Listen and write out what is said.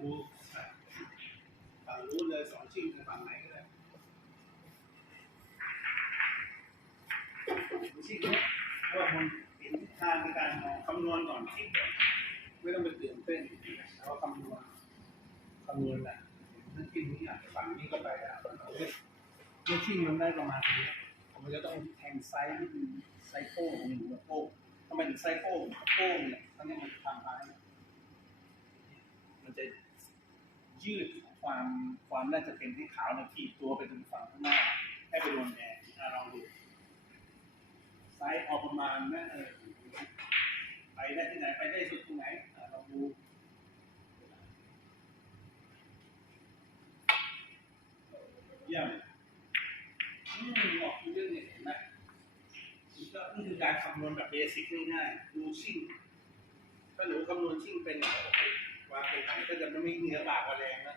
องดูอะฝั่งรู้นเลยสองชิ้นฝั่งไหนก็ได้ชิ้นเนี้ยเพราะว่ามันเห็นทิศทางในการมองคำนวณก่อนคิดก่อนไม่ต้องไปตื่นเต้นแล้วคำนวณคำนวณน่ะถ้าชิ้นนี้อะฝั่งนี้ก็ไปแล้วเมื่อชิ้นมันได้ประมาณนี้มันจะต้องแทงไซส์ไซโก้ของหนูโก้ทำไมถึงไซโก้โก้เนี่ยทั้งนี้มันทำท้ายมันจะ ยืดความความน่าจะเป็นที่ขาวในที่ตัวไปถึงฝั่งข้างหน้าให้ไปโดนแดดอะลองดูไซส์พอประมาณนะเออไปได้ที่ไหนไปได้สุดตรงไหนอะลองดูเยี่ยมอืมออกเรื่องเนี่ยเห็นไหมก็นี่คือการคำนวณแบบเบสิกง่ายๆดูชิ่งถ้าหนูคำนวณชิ่งเป็นเนี่ยวางไป ถ้าเกิดมัมีเหนือปากกว่แรงนะ